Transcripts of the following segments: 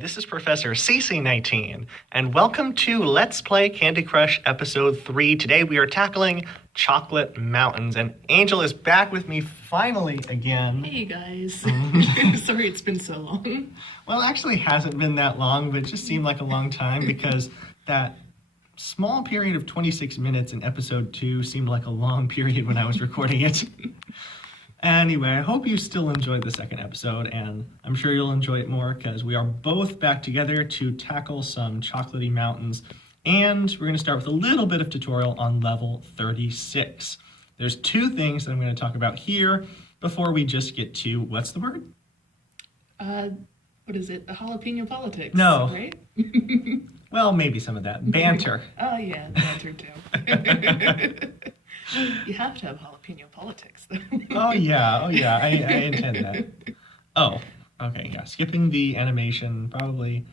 This is Professor CC19, and welcome to Let's Play Candy Crush Episode 3. Today we are tackling Chocolate Mountains, and Angel is back with me finally again. Hey guys. Sorry it's been so long. Well, it actually hasn't been that long, but it just seemed like a long time because that small period of 26 minutes in Episode 2 seemed like a long period when I was recording it. Anyway, I hope you still enjoyed the second episode, and I'm sure you'll enjoy it more because we are both back together to tackle some chocolatey mountains, and we're going to start with a little bit of tutorial on level 36. There's two things that I'm going to talk about here before we just get to, what's the word? What is it? A jalapeno politics, No. right? Well, maybe some of that. Banter. Oh yeah, banter too. You have to have jalapeno politics, though. Oh yeah, I intend that. Oh, okay, yeah, skipping the animation, probably.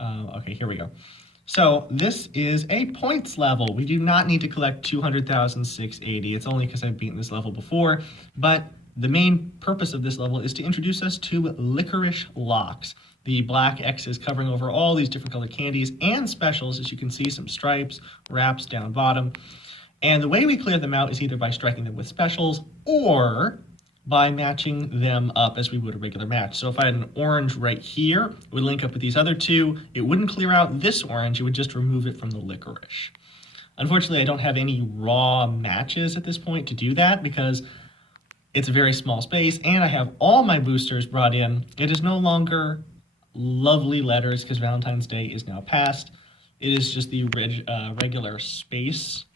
Okay, here we go. So this is a points level. We do not need to collect 200,680. It's only because I've beaten this level before, but the main purpose of this level is to introduce us to licorice locks. The black X is covering over all these different colored candies and specials, as you can see, some stripes, wraps down bottom. And the way we clear them out is either by striking them with specials or by matching them up as we would a regular match. So if I had an orange right here, it would link up with these other two. It wouldn't clear out this orange, it would just remove it from the licorice. Unfortunately, I don't have any raw matches at this point to do that because it's a very small space and I have all my boosters brought in. It is no longer lovely letters because Valentine's Day is now past. It is just the regular space.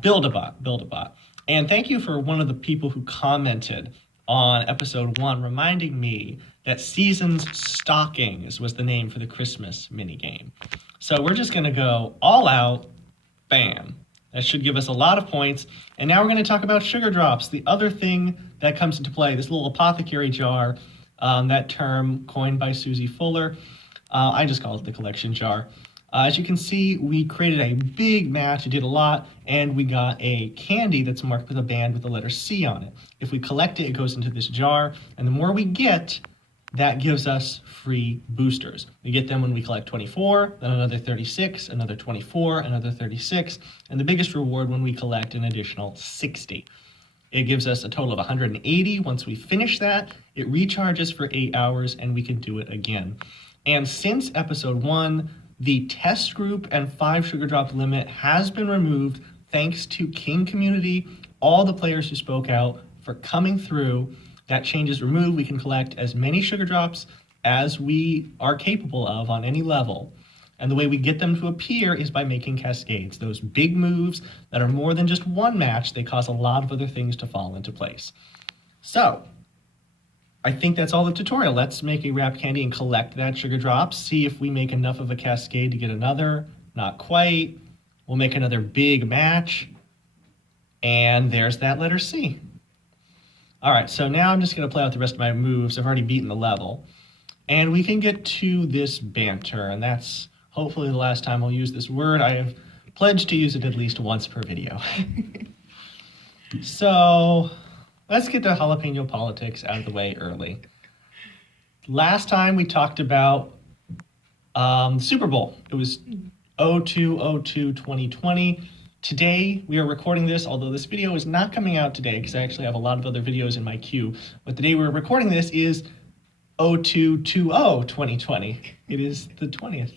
Build-A-Bot. And thank you for one of the people who commented on episode 1 reminding me that Season's Stockings was the name for the Christmas minigame. So we're just going to go all out, bam. That should give us a lot of points. And now we're going to talk about sugar drops, the other thing that comes into play, this little apothecary jar, that term coined by Susie Fuller. I just call it the collection jar. As you can see, we created a big match, it did a lot, and we got a candy that's marked with a band with the letter C on it. If we collect it, it goes into this jar, and the more we get, that gives us free boosters. We get them when we collect 24, then another 36, another 24, another 36, and the biggest reward when we collect an additional 60. It gives us a total of 180. Once we finish that, it recharges for 8 hours, and we can do it again. And since episode 1, the test group and 5 sugar drop limit has been removed thanks to King Community, all the players who spoke out for coming through. That change is removed. We can collect as many sugar drops as we are capable of on any level. And the way we get them to appear is by making cascades, those big moves that are more than just one match. They cause a lot of other things to fall into place. So I think that's all the tutorial. Let's make a wrap candy and collect that sugar drops. See if we make enough of a cascade to get another. Not quite. We'll make another big match. And there's that letter C. All right, so now I'm just going to play out the rest of my moves. I've already beaten the level. And we can get to this banter, and that's hopefully the last time I'll use this word. I have pledged to use it at least once per video. So let's get the jalapeno politics out of the way early. Last time we talked about Super Bowl. It was 02/02/2020. Today we are recording this, although this video is not coming out today because I actually have a lot of other videos in my queue. But the day we're recording this is 02/2020. It is the 20th.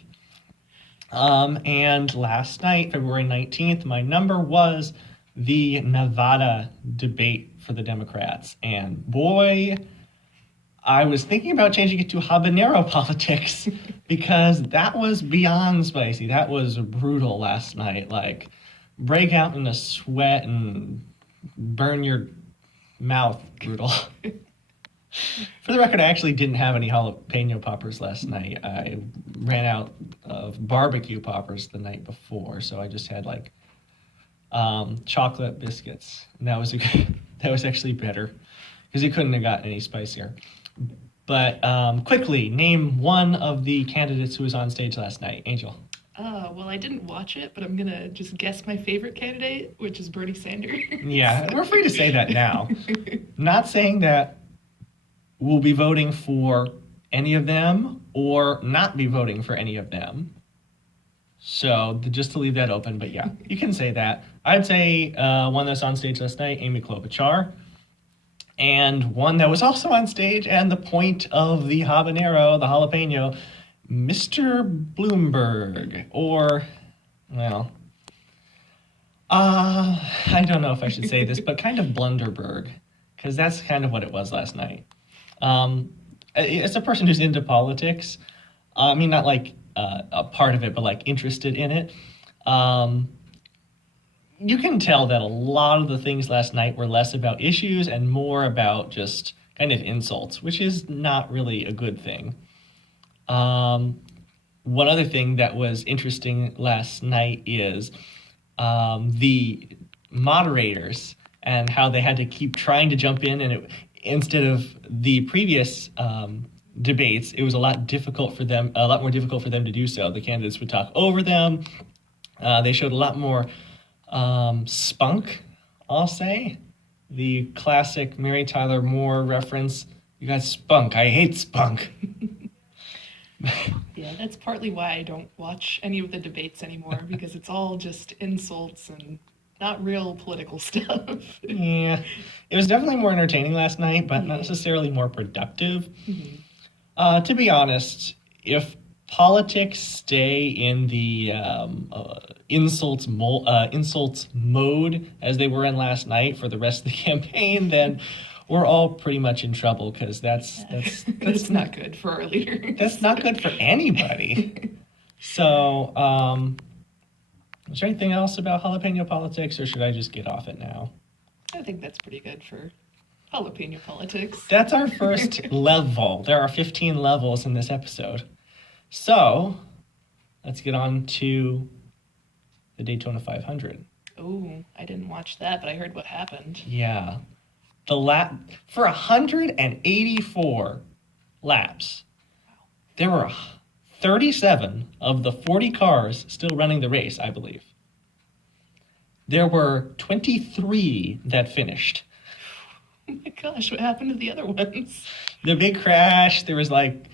And last night, February 19th, my number was the Nevada debate for the Democrats. And boy, I was thinking about changing it to habanero politics because that was beyond spicy. That was brutal last night. Like, break out in a sweat and burn your mouth brutal. For the record, I actually didn't have any jalapeno poppers last night. I ran out of barbecue poppers the night before, so I just had like chocolate biscuits, and that was actually better because you couldn't have gotten any spicier. But quickly, name one of the candidates who was on stage last night. Angel. Well, I didn't watch it, but I'm gonna just guess my favorite candidate, which is Bernie Sanders. Yeah, we're free to say that now. Not saying that we'll be voting for any of them or not be voting for any of them. So just to leave that open, but yeah, you can say that. I'd say one that's on stage last night, Amy Klobuchar, and one that was also on stage and the point of the habanero, the jalapeno, Mr. Bloomberg, or, well, I don't know if I should say this, but kind of Blunderberg, because that's kind of what it was last night. As a person who's into politics, I mean, not like a part of it, but like interested in it, you can tell that a lot of the things last night were less about issues and more about just kind of insults, which is not really a good thing. One other thing that was interesting last night is the moderators and how they had to keep trying to jump in, and instead of the previous debates, it was a lot more difficult for them to do so. The candidates would talk over them. They showed a lot more spunk, I'll say. The classic Mary Tyler Moore reference, you got spunk, I hate spunk. Yeah, that's partly why I don't watch any of the debates anymore, because it's all just insults and not real political stuff. Yeah, it was definitely more entertaining last night, but not necessarily more productive. To be honest, if politics stay in the insults mode as they were in last night for the rest of the campaign, then we're all pretty much in trouble, because that's not good for our leaders. That's not good for anybody. So, is there anything else about jalapeno politics, or should I just get off it now? I think that's pretty good for jalapeno politics. That's our first level. There are 15 levels in this episode. So, let's get on to the Daytona 500. Oh, I didn't watch that, but I heard what happened. Yeah. For 184 laps, there were 37 of the 40 cars still running the race, I believe. There were 23 that finished. Oh my gosh, what happened to the other ones? The big crash, there was like,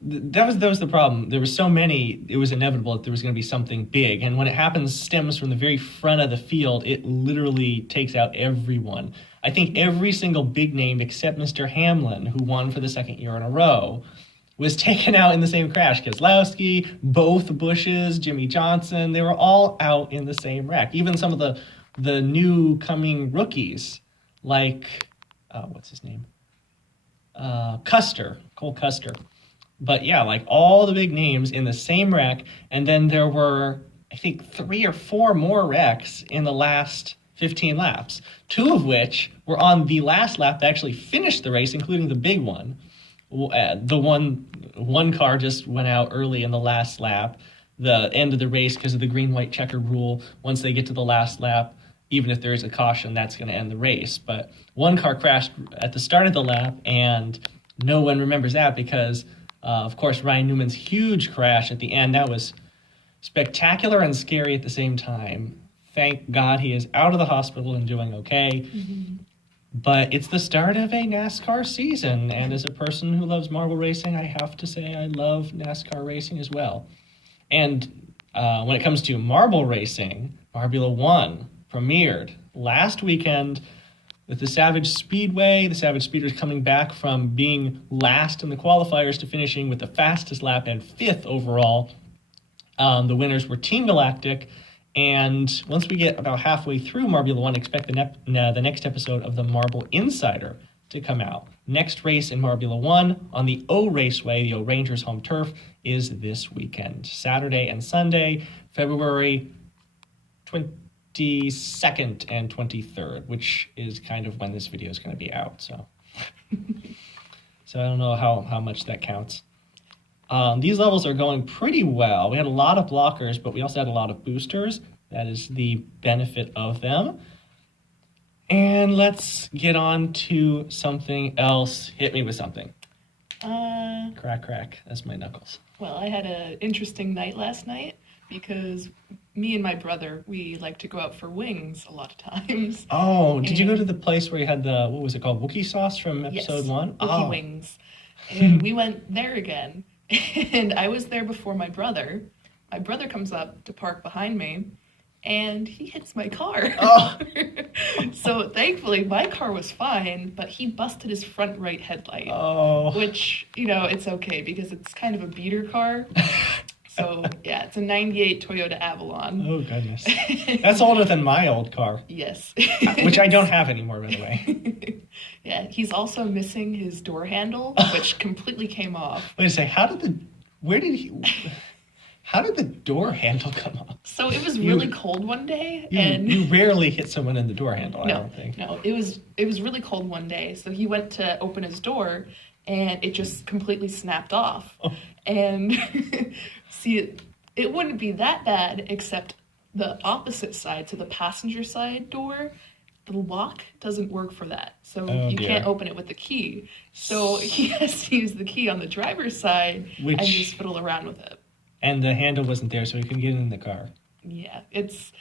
that was the problem. There were so many, it was inevitable that there was going to be something big. And when it happens, stems from the very front of the field, it literally takes out everyone. I think every single big name except Mr. Hamlin, who won for the second year in a row, was taken out in the same crash. Keselowski, both Bushes, Jimmy Johnson, they were all out in the same wreck. Even some of the new coming rookies, like, what's his name? Cole Custer. But yeah, like all the big names in the same wreck. And then there were, I think, 3 or 4 more wrecks in the last 15 laps, 2 of which were on the last lap that actually finished the race, including the big one. The one car just went out early in the last lap, the end of the race, because of the green-white checker rule. Once they get to the last lap, even if there is a caution, that's going to end the race. But one car crashed at the start of the lap, and no one remembers that because, of course, Ryan Newman's huge crash at the end, that was spectacular and scary at the same time. Thank God he is out of the hospital and doing okay. Mm-hmm. But it's the start of a NASCAR season, and as a person who loves marble racing, I have to say I love NASCAR racing as well. And when it comes to marble racing, Formula One premiered last weekend with the Savage Speedway. The Savage Speeders coming back from being last in the qualifiers to finishing with the fastest lap and 5th overall. The winners were Team Galactic. And once we get about halfway through Marbula One, expect the next episode of the Marble Insider to come out. Next race in Marbula One on the O Raceway, the O Rangers home turf, is this weekend. Saturday and Sunday, February 22nd and 23rd, which is kind of when this video is going to be out. So I don't know how much that counts. These levels are going pretty well. We had a lot of blockers, but we also had a lot of boosters. That is the benefit of them. And let's get on to something else. Hit me with something. Crack, crack. That's my knuckles. Well, I had an interesting night last night because me and my brother, we like to go out for wings a lot of times. Oh, did you go to the place where you had the, what was it called, Wookiee sauce from episode 1? Wookiee wings. And we went there again. And I was there before my brother. My brother comes up to park behind me, and he hits my car. Oh. So thankfully, my car was fine, but he busted his front right headlight. Oh. Which, it's okay because it's kind of a beater car. So, yeah, it's a 98 Toyota Avalon. Oh, goodness. That's older than my old car. Yes. Which I don't have anymore, by the way. Yeah, he's also missing his door handle, which completely came off. Wait a second, how did the door handle come off? So it was really cold one day, and you rarely hit someone in the door handle, I don't think. No, it was really cold one day. So he went to open his door, and it just completely snapped off. Oh. And see, it wouldn't be that bad, except the opposite side, so the passenger side door, the lock doesn't work for that. So can't open it with the key. So he has to use the key on the driver's side and just fiddle around with it. And the handle wasn't there, so he couldn't get in the car. Yeah, it's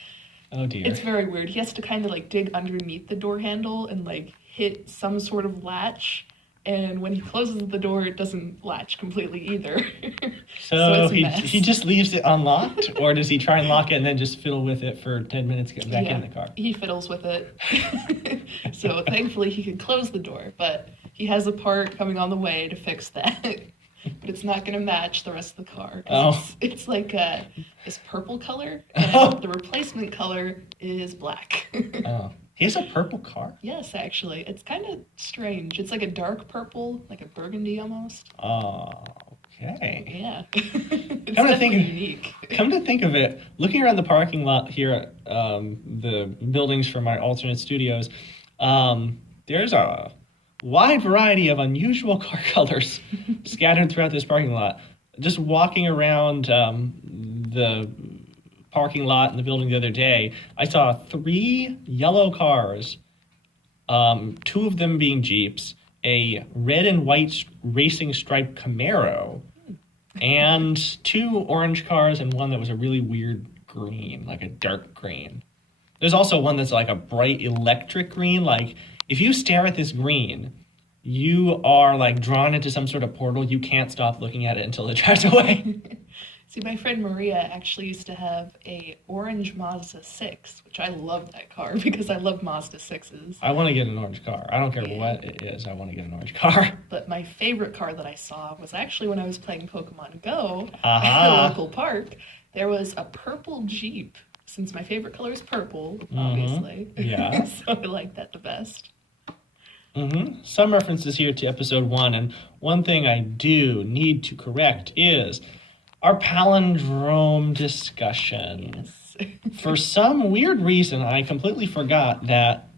dear. It's very weird. He has to kind of dig underneath the door handle and hit some sort of latch. And when he closes the door, it doesn't latch completely either. So he just leaves it unlocked, or does he try and lock it and then just fiddle with it for 10 minutes, get back in the car? He fiddles with it. So thankfully he can close the door, but he has a part coming on the way to fix that. But it's not going to match the rest of the car. It's like this purple color, and the replacement color is black. Oh. He has a purple car? Yes, actually. It's kind of strange. It's like a dark purple, like a burgundy almost. Oh, okay. Yeah. Unique. Come to think of it, looking around the parking lot here at the buildings for my alternate studios, there's a wide variety of unusual car colors scattered throughout this parking lot. Just walking around the parking lot in the building the other day, I saw 3 yellow cars, 2 of them being Jeeps, a red and white racing striped Camaro, and 2 orange cars and one that was a really weird green, like a dark green. There's also one that's like a bright electric green. Like, if you stare at this green, you are drawn into some sort of portal. You can't stop looking at it until it drives away. See, my friend Maria actually used to have a orange Mazda 6, which I love that car because I love Mazda 6s. I want to get an orange car. I don't care what it is. I want to get an orange car. But my favorite car that I saw was actually when I was playing Pokemon Go at the local park. There was a purple Jeep, since my favorite color is purple, obviously. Yeah. So I like that the best. Some references here to episode 1, and one thing I do need to correct is our palindrome discussion. Yes. For some weird reason, I completely forgot that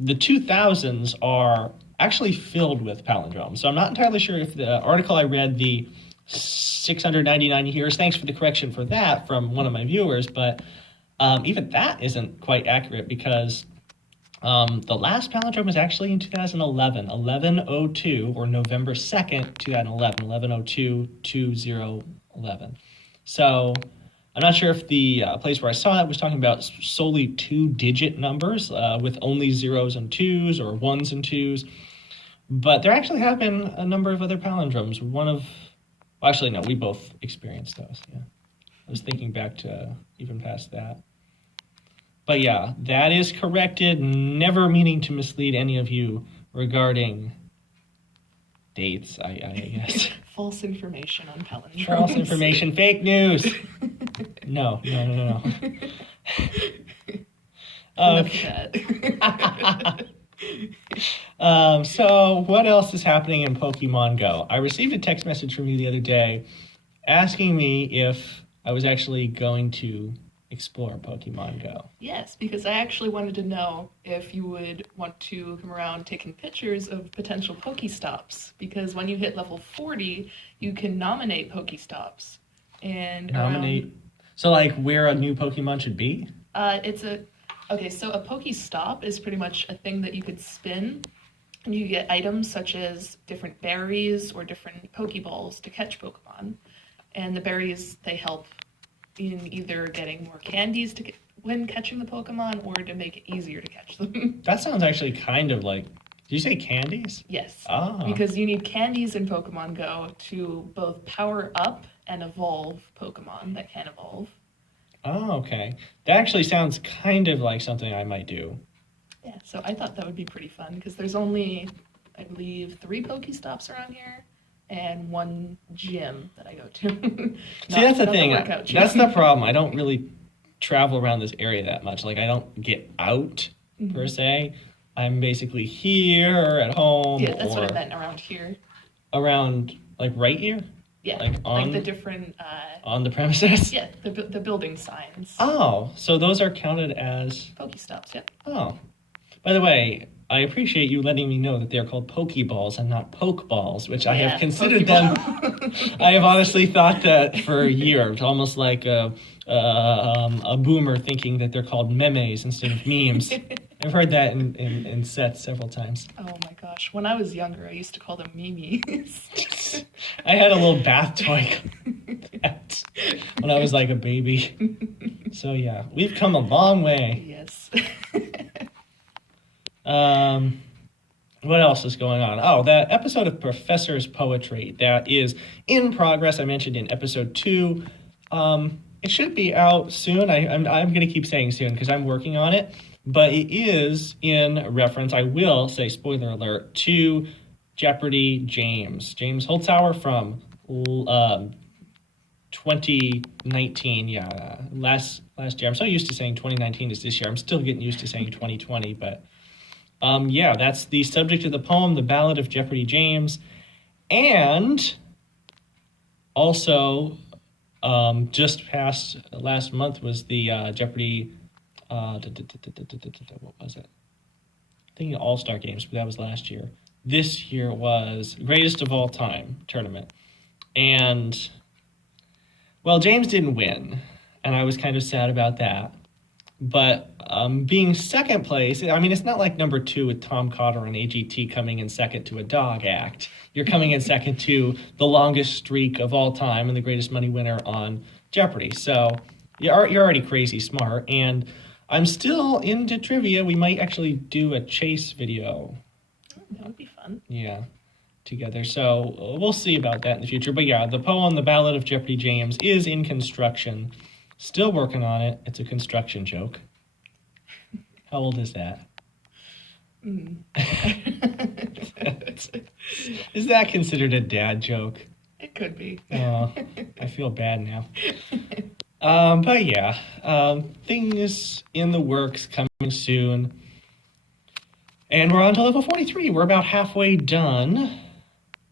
the 2000s are actually filled with palindromes. So I'm not entirely sure if the article I read, the 699 years, thanks for the correction for that from one of my viewers, but even that isn't quite accurate because the last palindrome was actually in 2011, 11/02, or November 2nd, 2011, 11/02/2011. So I'm not sure if the place where I saw it was talking about solely 2-digit numbers with only 0s and 2s or 1s and 2s. But there actually have been a number of other palindromes. We both experienced those, yeah. I was thinking back to even past that. But yeah, that is corrected, never meaning to mislead any of you regarding dates, I guess. False information on palindromes. False information, fake news. No. Okay. So what else is happening in Pokemon Go? I received a text message from you the other day asking me if I was actually going to explore Pokemon Go. Yes, because I actually wanted to know if you would want to come around taking pictures of potential Pokestops, because when you hit level 40, you can nominate Pokestops. And So where a new Pokemon should be? So a Pokestop is pretty much a thing that you could spin, and you get items such as different berries or different Pokeballs to catch Pokemon. And the berries, they help in either getting more candies when catching the Pokemon or to make it easier to catch them. That sounds actually kind of like Did you say candies? Yes. Oh. Because you need candies in Pokemon Go to both power up and evolve Pokemon that can evolve. Oh, okay. That actually sounds kind of like something I might do. Yeah, so I thought that would be pretty fun because there's only, I believe, 3 Pokestops around here and 1 gym that I go to. See, that's the thing. That's the problem. I don't really travel around this area that much. Like, I don't get out per se. I'm basically here at home. Yeah, that's what I meant around here. Around, like, right here? Yeah, like the different... on the premises? Yeah, the building signs. Oh, so those are counted as... Pokestops, yep. Oh. By the way, I appreciate you letting me know that they're called Pokeballs and not Pokeballs, which I have considered them. I have honestly thought that for years, almost like a boomer thinking that they're called memes instead of memes. I've heard that in sets several times. Oh my gosh. When I was younger, I used to call them memes. I had a little bath toy when I was like a baby. So yeah, we've come a long way. Yes. What else is going on? Oh, that episode of Professor's Poetry that is in progress. I mentioned in episode 2. It should be out soon. I'm going to keep saying soon because I'm working on it. But it is in reference, I will say, spoiler alert, to Jeopardy James Holzhauer from 2019. Yeah, last year. I'm so used to saying 2019 is this year. I'm still getting used to saying 2020, but yeah, that's the subject of the poem, The Ballad of Jeopardy James. And also, just past last month was the Jeopardy, what was it? I think All-Star Games, but that was last year. This year was Greatest of All Time tournament. And, well, James didn't win, and I was kind of sad about that. But being second place, I mean, it's not like number 2 with Tom Cotter and AGT coming in second to a dog act. You're coming in second to the longest streak of all time and the greatest money winner on Jeopardy. So you're already crazy smart. And I'm still into trivia. We might actually do a chase video. That would be fun. Yeah, together. So we'll see about that in the future. But yeah, the poem, The Ballad of Jeopardy James, is in construction. Still working on it. It's a construction joke. How old is that? Is that considered a dad joke? It could be. Oh, I feel bad now. But yeah, things in the works coming soon. And we're on to level 43. We're about halfway done.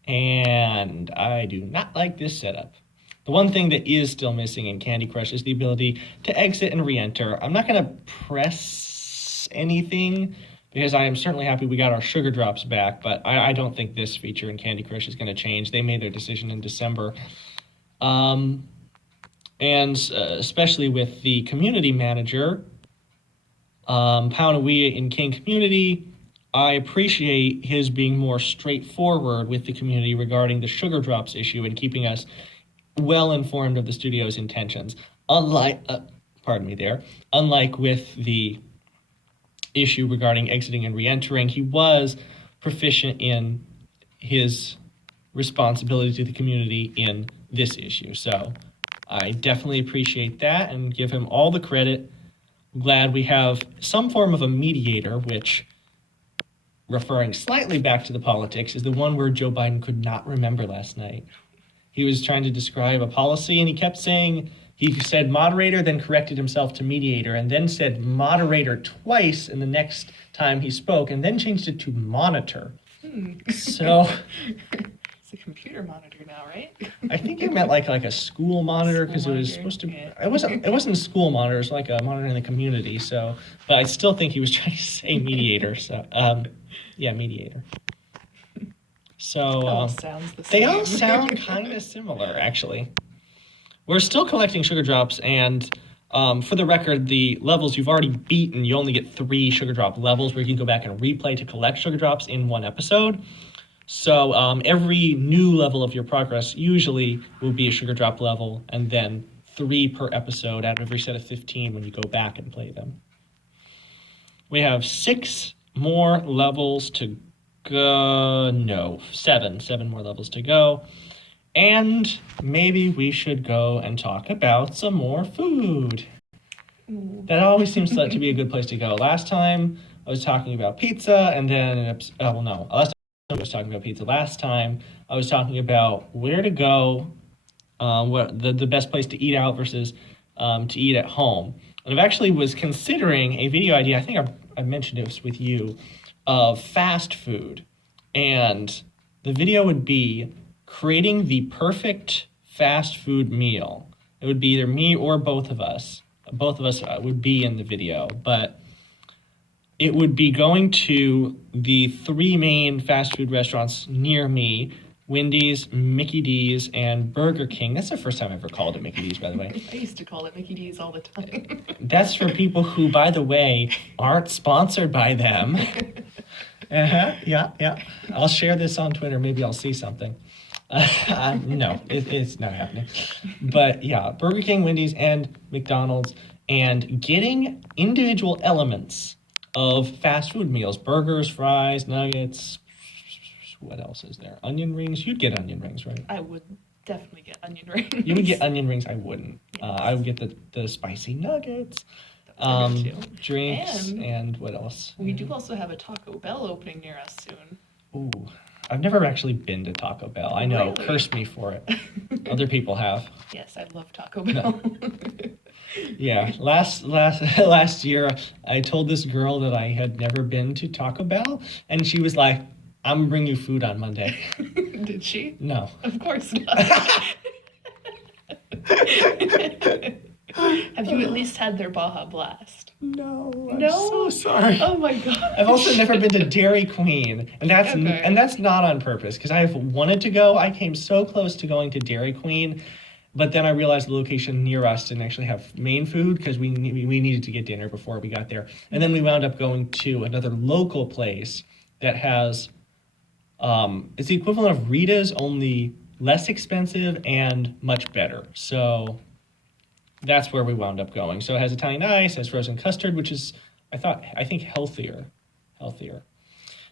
And I do not like this setup. The one thing that is still missing in Candy Crush is the ability to exit and re-enter. I'm not going to press anything because I am certainly happy we got our sugar drops back, but I don't think this feature in Candy Crush is going to change. They made their decision in December. And especially with the community manager, Paunawiya in King Community, I appreciate his being more straightforward with the community regarding the sugar drops issue and keeping us well informed of the studio's intentions. Unlike with the issue regarding exiting and re-entering, he was proficient in his responsibility to the community in this issue. So I definitely appreciate that and give him all the credit. I'm glad we have some form of a mediator, which, referring slightly back to the politics, is the one word Joe Biden could not remember last night. He was trying to describe a policy, and he kept saying, he said moderator, then corrected himself to mediator, and then said moderator twice in the next time he spoke, and then changed it to monitor. So it's a computer monitor now, right? I think it meant like a school monitor, because it was supposed to. Yeah. It wasn't a school monitor. It was like a monitor in the community. So, but I still think he was trying to say mediator. So, yeah, mediator. So they all sound kind of similar, actually. We're still collecting sugar drops, and for the record, the levels you've already beaten, you only get 3 sugar drop levels where you can go back and replay to collect sugar drops in one episode. So every new level of your progress usually will be a sugar drop level, and then 3 per episode out of every set of 15 when you go back and play them. We have 6 more levels to No, seven more levels to go. And maybe we should go and talk about some more food. Ooh. That always seems to be a good place to go. Last time I was talking about pizza, and then, last time I was talking about pizza. Last time I was talking about where to go, what the best place to eat out versus to eat at home. And I've actually was considering a video idea, I think I mentioned it with you, of fast food. And the video would be creating the perfect fast food meal. It would be either me or both of us. Both of us would be in the video, but it would be going to the 3 main fast food restaurants near me: Wendy's, Mickey D's, and Burger King. That's the first time I ever called it Mickey D's, by the way. I used to call it Mickey D's all the time. That's for people who, by the way, aren't sponsored by them. Yeah. I'll share this on Twitter. Maybe I'll see something. No, it's not happening. But yeah, Burger King, Wendy's, and McDonald's, and getting individual elements of fast food meals: burgers, fries, nuggets. What else is there? Onion rings. You'd get onion rings, right? I would definitely get onion rings. You would get onion rings. I wouldn't. Yes. I would get the spicy nuggets. Drinks, and what else? We do also have a Taco Bell opening near us soon. Ooh, I've never actually been to Taco Bell. I know, Really? curse me for it. Other people have. Yes, I love Taco Bell. Yeah, last year I told this girl that I had never been to Taco Bell, and she was like, "I'm gonna bring you food on Monday." Did she? No. Of course not. Have you at least had their Baja Blast? No, I'm No? so sorry. Oh my god. I've also never been to Dairy Queen, and that's not on purpose, because I've wanted to go. I came so close to going to Dairy Queen, but then I realized the location near us didn't actually have main food, because we needed to get dinner before we got there. And then we wound up going to another local place that has it's the equivalent of Rita's, only less expensive and much better. So that's where we wound up going. So it has Italian ice, has frozen custard, which is, I think healthier.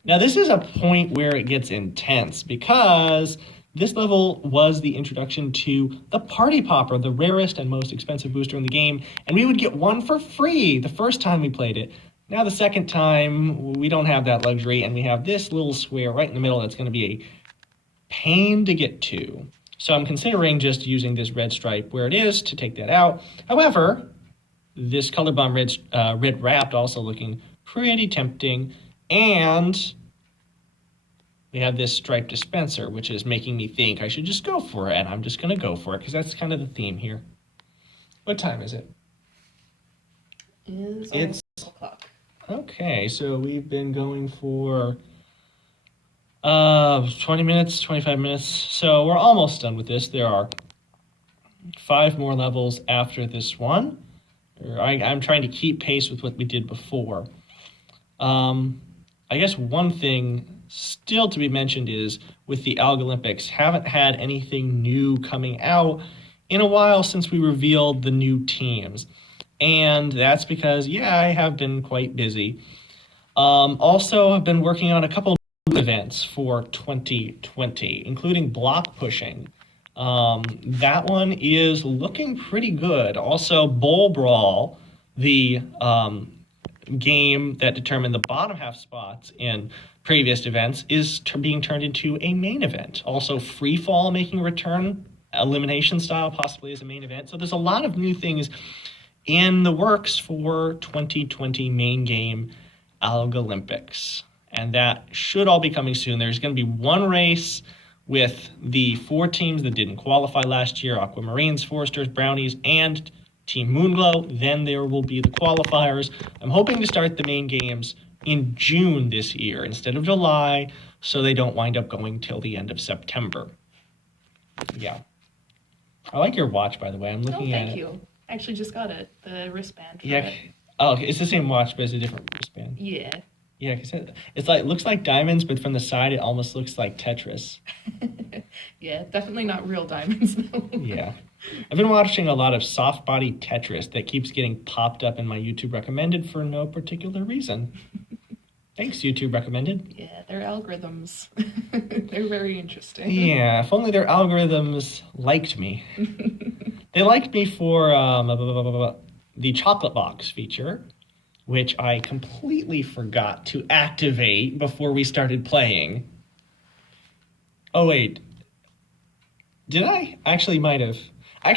Now this is a point where it gets intense, because this level was the introduction to the Party Popper, the rarest and most expensive booster in the game, and we would get one for free the first time we played it. Now the second time, we don't have that luxury, and we have this little square right in the middle that's going to be a pain to get to. So I'm considering just using this red stripe where it is to take that out. However, this Color Bomb red wrapped also looking pretty tempting. And we have this striped dispenser, which is making me think I should just go for it. And I'm just going to go for it, because that's kind of the theme here. What time is it? It's 12 o'clock. Okay, so we've been going for 20 minutes, 25 minutes. So we're almost done with this. There are 5 more levels after this one. I'm trying to keep pace with what we did before. I guess one thing still to be mentioned is with the Alg Olympics, haven't had anything new coming out in a while since we revealed the new teams. And that's because, I have been quite busy. Also, I've been working on a couple events for 2020, including block pushing. That one is looking pretty good. Also, Bowl Brawl, the game that determined the bottom half spots in previous events, is being turned into a main event. Also, Free Fall making a return, elimination style possibly as a main event. So there's a lot of new things in the works for 2020 main game Alg Olympics. And that should all be coming soon. There's going to be one race with the 4 teams that didn't qualify last year: Aquamarines, Foresters, Brownies, and Team Moonglow. Then there will be the qualifiers. I'm hoping to start the main games in June this year instead of July, so they don't wind up going till the end of September. Yeah. I like your watch, by the way. I'm looking at it. Thank you. I actually just got it, the wristband for Yeah. it. Oh, okay. It's the same watch, but it's a different wristband. Yeah. Yeah, because it's like, looks like diamonds, but from the side it almost looks like Tetris. Yeah, definitely not real diamonds though. Yeah. I've been watching a lot of soft body Tetris that keeps getting popped up in my YouTube recommended for no particular reason. Thanks, YouTube recommended. Yeah, their algorithms. They're very interesting. Yeah, if only their algorithms liked me. They liked me for the chocolate box feature, which I completely forgot to activate before we started playing. Oh, wait. Did I? I actually might have I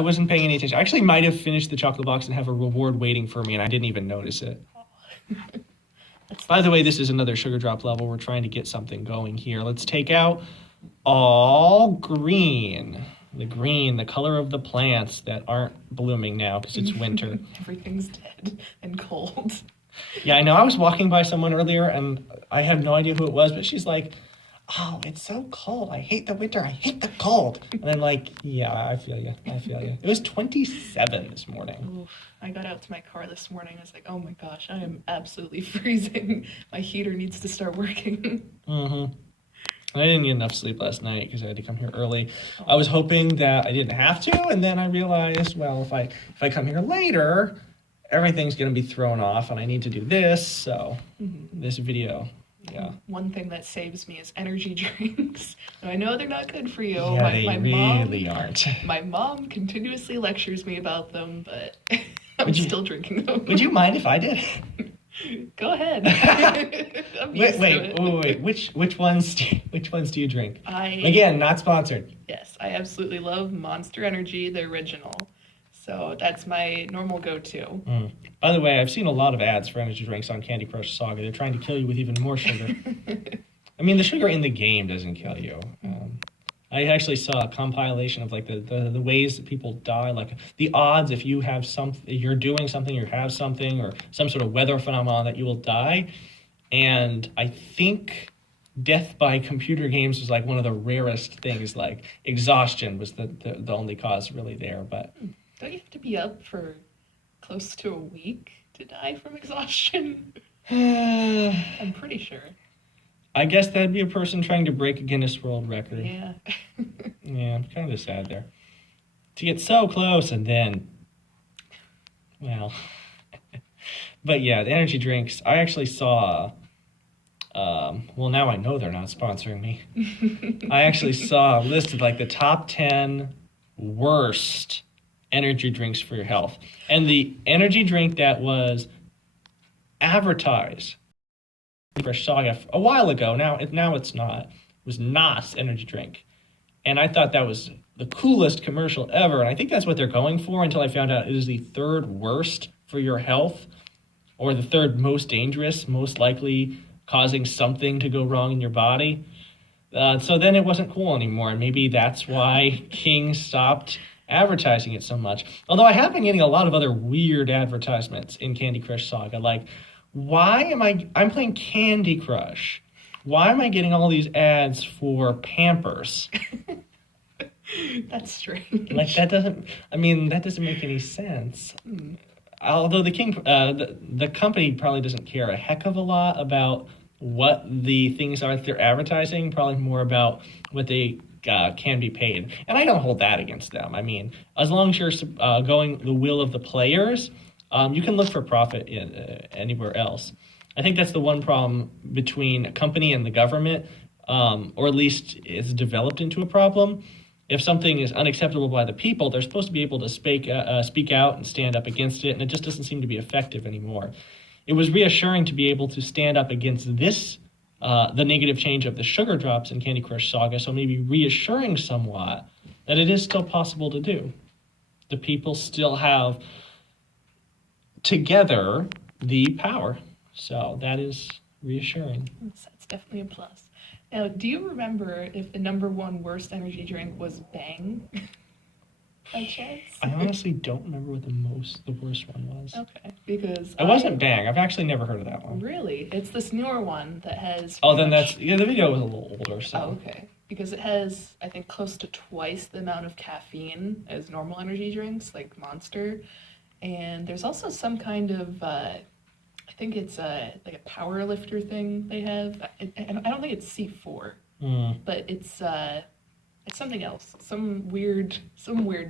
wasn't paying any attention. I actually might have finished the chocolate box and have a reward waiting for me, and I didn't even notice it. By the way, this is another sugar drop level. We're trying to get something going here. Let's take out all green. The green, the color of the plants that aren't blooming now because it's winter. Everything's dead and cold. Yeah, I know. I was walking by someone earlier, and I have no idea who it was, but she's like, oh, it's so cold. I hate the winter. I hate the cold. And I'm like, yeah, I feel you. It was 27 this morning. Oof. I got out to my car this morning. I was like, oh my gosh, I am absolutely freezing. My heater needs to start working. Mm-hmm. I didn't get enough sleep last night because I had to come here early. I was hoping that I didn't have to, and then I realized, well, if I come here later, everything's going to be thrown off, and I need to do this, so this video. Yeah. One thing that saves me is energy drinks. I know they're not good for you. Yeah, they really aren't. My mom continuously lectures me about them, but I'm still drinking them. Would you mind if I did? Go ahead. Wait. Which ones do you drink? Again, not sponsored. Yes, I absolutely love Monster Energy, the original. So that's my normal go-to. By the way, I've seen a lot of ads for energy drinks on Candy Crush Saga. They're trying to kill you with even more sugar. I mean, the sugar in the game doesn't kill you. I actually saw a compilation of like the ways that people die, like the odds if you have you're doing something, you have something, or some sort of weather phenomenon that you will die. And I think death by computer games was like one of the rarest things. Like exhaustion was the only cause really there, but. Don't you have to be up for close to a week to die from exhaustion? I'm pretty sure. I guess that'd be a person trying to break a Guinness World Record. Yeah. Yeah, I'm kind of sad there. To get so close and then, well. But yeah, the energy drinks, I actually saw, well, now I know they're not sponsoring me. I actually saw a list of like the top 10 worst energy drinks for your health. And the energy drink that was advertised for Saga a while ago, now it's not, was NOS energy drink. And I thought that was the coolest commercial ever. And I think that's what they're going for until I found out it is the third worst for your health, or the third most dangerous, most likely causing something to go wrong in your body. So then it wasn't cool anymore. And maybe that's why King stopped advertising it so much. Although I have been getting a lot of other weird advertisements in Candy Crush Saga. Like, I'm playing Candy Crush. Why am I getting all these ads for Pampers? That's strange. Like, that doesn't make any sense. Although the company probably doesn't care a heck of a lot about what the things are that they're advertising, probably more about what they can be paid. And I don't hold that against them. I mean, as long as you're going the will of the players, you can look for profit anywhere else. I think that's the one problem between a company and the government, or at least it's developed into a problem. If something is unacceptable by the people, they're supposed to be able to speak out and stand up against it, and it just doesn't seem to be effective anymore. It was reassuring to be able to stand up against this, the negative change of the sugar drops in Candy Crush Saga, so maybe reassuring somewhat that it is still possible to do. The people still have together the power. So that is reassuring. That's definitely a plus. Now, do you remember if the number one worst energy drink was Bang? By chance? I honestly don't remember what the worst one was. Okay, because it wasn't Bang. I've actually never heard of that one. Really? It's this newer one that has... Oh, then the video was a little older, so... Oh, okay. Because it has, I think, close to twice the amount of caffeine as normal energy drinks, like Monster. And there's also some kind of... I think it's like a power lifter thing they have. I don't think it's C4, but it's It's something else. Some weird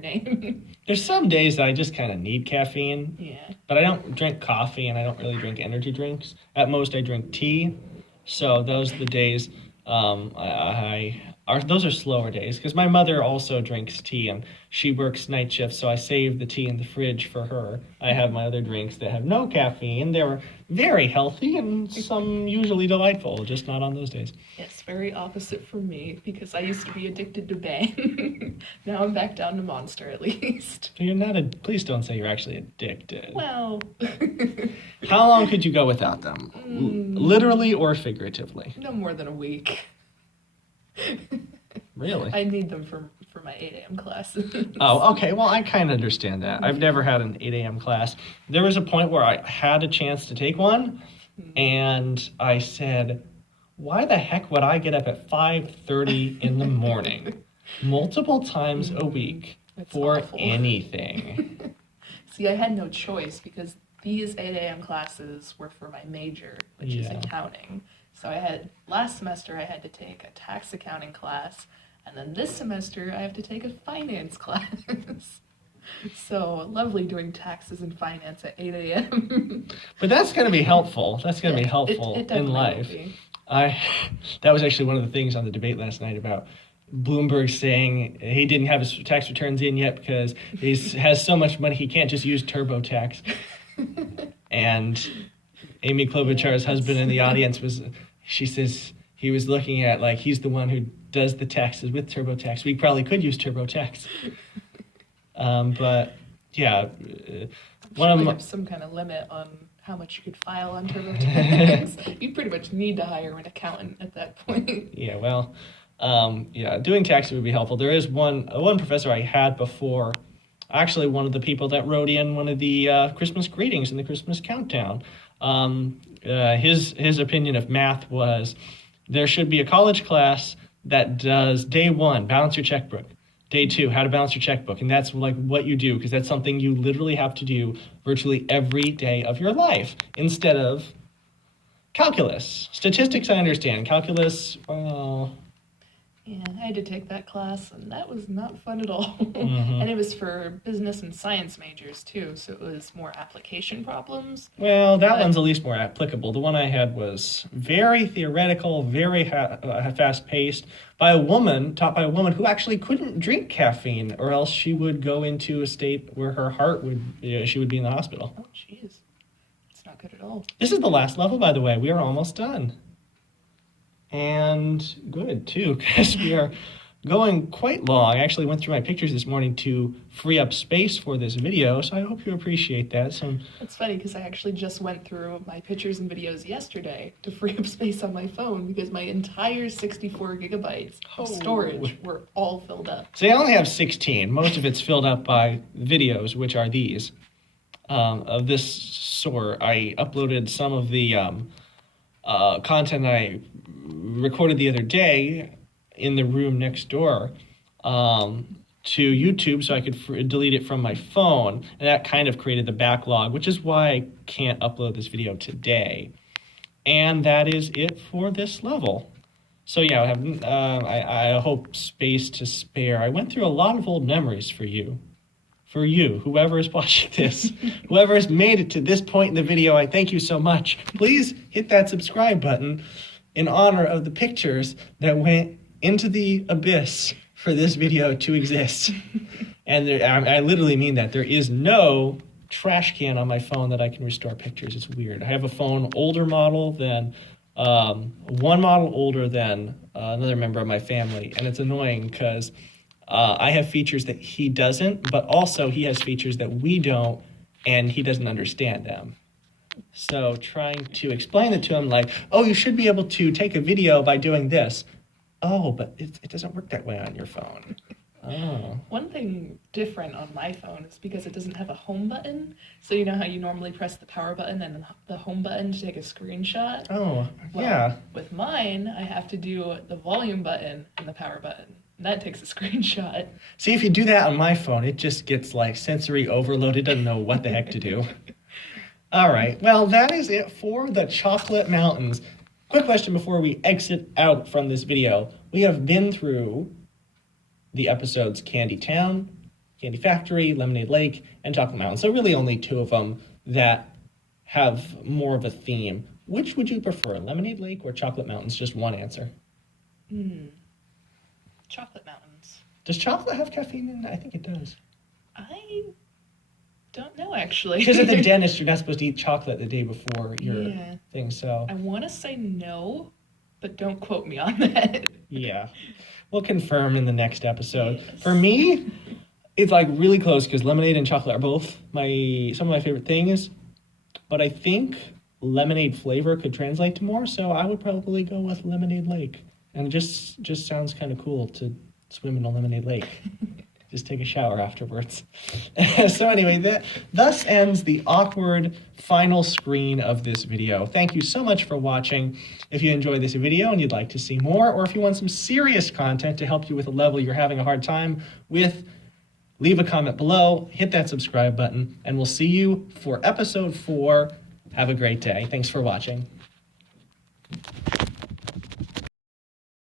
name. There's some days that I just kind of need caffeine. Yeah. But I don't drink coffee and I don't really drink energy drinks. At most, I drink tea. So those are the days those are slower days because my mother also drinks tea and she works night shifts, so I save the tea in the fridge for her. I have my other drinks that have no caffeine. They're very healthy and some usually delightful, just not on those days. Yes, very opposite from me because I used to be addicted to Bang. Now I'm back down to Monster at least. You're not please don't say you're actually addicted. Well. How long could you go without them? Literally or figuratively? No more than a week. Really? I need them for my 8 a.m. classes. Oh, okay. Well, I kind of understand that. I've never had an 8 a.m. class. There was a point where I had a chance to take one, and I said, why the heck would I get up at 5:30 in the morning multiple times a week for awful. Anything? See, I had no choice because these 8 a.m. classes were for my major, which is accounting. So last semester I had to take a tax accounting class, and then this semester I have to take a finance class. So lovely doing taxes and finance at 8 a.m. But that's going to be helpful. That's going to be helpful it in life. That was actually one of the things on the debate last night about Bloomberg saying he didn't have his tax returns in yet because he has so much money he can't just use TurboTax. And Amy Klobuchar's husband in the audience she says he was looking at like he's the one who does the taxes with TurboTax. We probably could use TurboTax. But yeah, have some kind of limit on how much you could file on TurboTax. You pretty much need to hire an accountant at that point. Yeah, well, doing taxes would be helpful. There is one professor I had before, actually one of the people that wrote in one of the Christmas greetings in the Christmas countdown. His opinion of math was there should be a college class that does day 1, balance your checkbook. Day 2, how to balance your checkbook. And that's like what you do, because that's something you literally have to do virtually every day of your life instead of calculus. Statistics, I understand. Calculus, well... Yeah, I had to take that class, and that was not fun at all. And it was for business and science majors, too, so it was more application problems. Well, that one's at least more applicable. The one I had was very theoretical, very fast-paced, taught by a woman who actually couldn't drink caffeine, or else she would go into a state where her heart she would be in the hospital. Oh, jeez. It's not good at all. This is the last level, by the way. We are almost done. And good, too, because we are going quite long. I actually went through my pictures this morning to free up space for this video, so I hope you appreciate that. It's funny, because I actually just went through my pictures and videos yesterday to free up space on my phone, because my entire 64 gigabytes of storage were all filled up. So I only have 16. Most of it's filled up by videos, which are these. Of this sort, I uploaded some of the content I recorded the other day in the room next door to YouTube so I could delete it from my phone, and that kind of created the backlog, which is why I can't upload this video today. And that is it for this level. So yeah, I hope space to spare. I went through a lot of old memories for you. For you, whoever is watching this, whoever has made it to this point in the video, I thank you so much. Please hit that subscribe button in honor of the pictures that went into the abyss for this video to exist. And I literally mean that. There is no trash can on my phone that I can restore pictures. It's weird. I have a phone older model than, one model older than another member of my family. And it's annoying because I have features that he doesn't, but also he has features that we don't, and he doesn't understand them. So trying to explain it to him like, oh, you should be able to take a video by doing this. Oh, but it doesn't work that way on your phone. Oh. One thing different on my phone is because it doesn't have a home button. So you know how you normally press the power button and the home button to take a screenshot? Oh, yeah. With mine, I have to do the volume button and the power button. That takes a screenshot. See, if you do that on my phone, it just gets like sensory overload. It doesn't know what the heck to do. All right. Well, that is it for the Chocolate Mountains. Quick question before we exit out from this video. We have been through the episodes Candy Town, Candy Factory, Lemonade Lake, and Chocolate Mountain. So really only 2 of them that have more of a theme. Which would you prefer, Lemonade Lake or Chocolate Mountains? Just one answer. Chocolate Mountains. Does chocolate have caffeine in it? I think it does. I don't know, actually. Because at the dentist, you're not supposed to eat chocolate the day before your thing, so... I want to say no, but don't quote me on that. Yeah. We'll confirm in the next episode. Yes. For me, it's like really close because lemonade and chocolate are both some of my favorite things. But I think lemonade flavor could translate to more, so I would probably go with Lemonade Lake. And it just sounds kind of cool to swim in a lemonade lake. Just take a shower afterwards. So anyway, thus ends the awkward final screen of this video. Thank you so much for watching. If you enjoyed this video and you'd like to see more, or if you want some serious content to help you with a level you're having a hard time with, leave a comment below, hit that subscribe button, and we'll see you for episode 4. Have a great day. Thanks for watching.